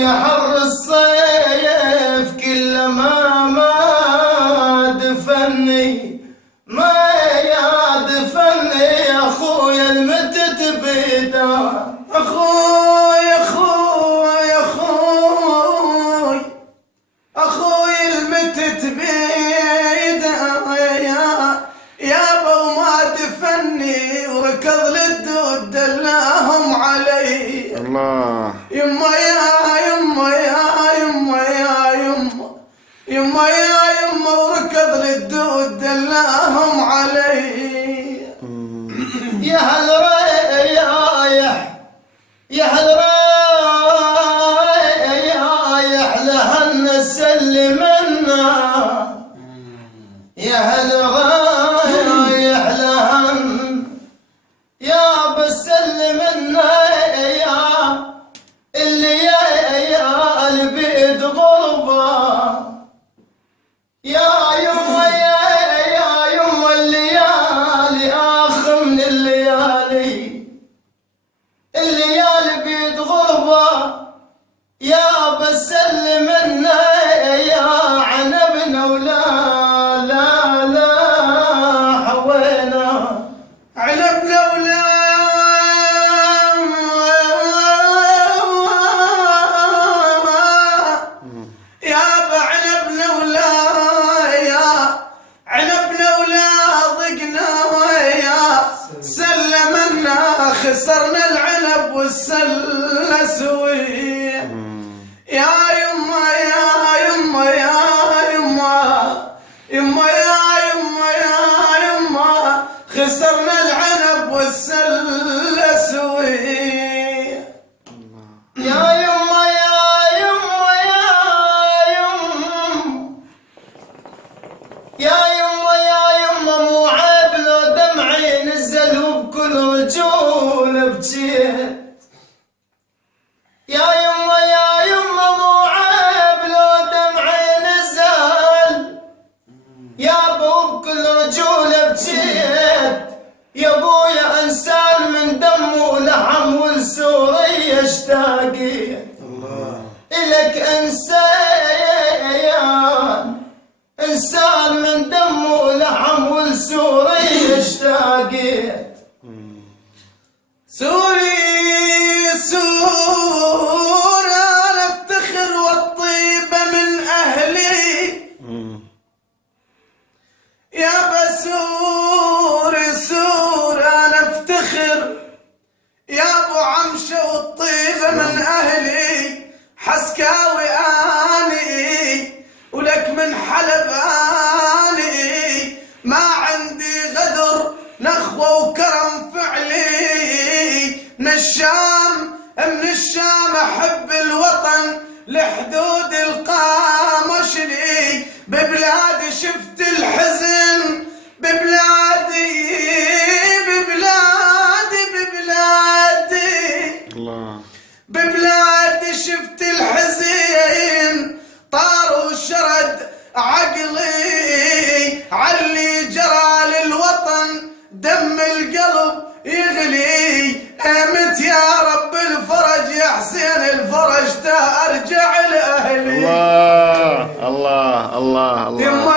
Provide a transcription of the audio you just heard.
يا حر الصيف كل ما دفني ما يدفني اخويا المتت بيدار اخوي المتت بيدار يابا وما دفني وركض للدود دلاهم علي الله يما وركض للدود دلاهم علي يا هل رايح لهن سلمنا يا هل رايح لهن يا بسلمنا يا اللي يا البيت غربة يا يما الليالي آخر من الليالي بيت غربة يا بسلمنا يا عنبنا ولا لا حوينا عنبنا ولا خسرنا العنب والسلة سوية يا يما خسرنا العنب والسلة سوية يا يما مو عيب لو دمعي نزل وبكل رجول بجيت يا يما مو عيب لو دمعي نزل يا بكل رجول بجيت يا ابويا انسان من دم ولحم والسورية اشتاقيت الك انسان من دم ولحم والسورية اشتاقيت سوري انا افتخر والطيبة من اهلي يا بسور انا افتخر يا ابو عمشة والطيبة من اهلي حسكاوي اني ولك من حلب اني ما عندي غدر نخوة وكرم فعلي من الشام احب الوطن لحدود القامش لي ببلادي شفت الحزن ببلادي الله ببلادي شفت الحزين طار وشرد عقلي علي جرى للوطن دم القلب يغلي امت يا رب الفرج يا حسين الفرج تا ارجع لاهلي الله يما